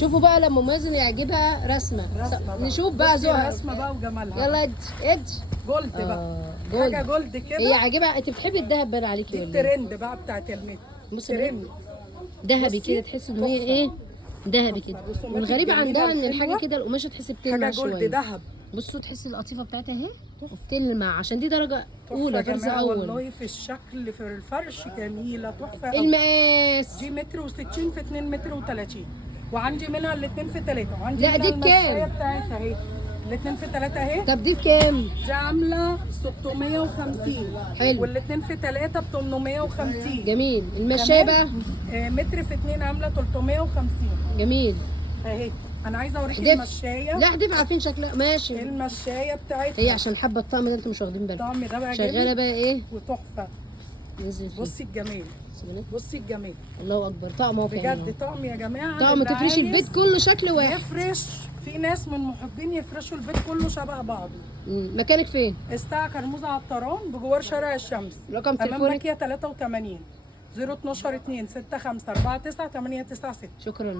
شوفوا بقى لما مازن يعجبها رسمه نشوف بقى ذوقها. رسمه بقى وجمالها. يلا ادي جولد بقى. جولد. حاجه جولد كده. هي عاجبها. انت بتحبي الذهب باين عليكي دي ولا ايه؟ الترند بقى بتاعت النت. بصي ترند ذهبي كده، تحسي ان هي ايه، ذهبي كده. رسومات والغريب عندها ان الجميلة الحاجه كده القماشه تحسي بتلمع حاجه شويه. جولد ذهب. بصوا تحسي القطيفه بتاعتها اهي بتلمع عشان دي درجه اولى، فرز جماعة اول. والله في الشكل في الفرش جميله تحفه. المقاس دي متر و60 في 2 متر و30 وعندي منها الاثنين في 3 وعندي لا، منها دي بكام؟ المشاية بتاعتها اهي الاثنين في 3 اهي. طب دي بكام؟ دي عامله 650. حلو. والاثنين في 3 ب 850. جميل. المشاية بقى متر في 2 عامله 350. جميل. اهي انا عايزه اوريكي احدف. المشايه. لا احدف، عارفين شكلها ماشي. المشايه بتاعتها هي عشان حابه الطقم ده، انتوا مش واخدين بالكم. الطقم ده بقى شغاله جميل بقى ايه وتحفه. نزل فيه. بصي الجمال. بصي الجمال الله اكبر، طقم اهو فعلا. بجد طقم يا جماعه. طقم اللي تفرشي عايز البيت كله شكل واحد. يفرش. في ناس من محبين يفرشوا البيت كله شبه بعضه. مكانك فين؟ استاع كرموز عطاران بجوار شارع الشمس. رقم امام تليفونك؟ باكيه 83 012 2 65 49 89 86. شكرا.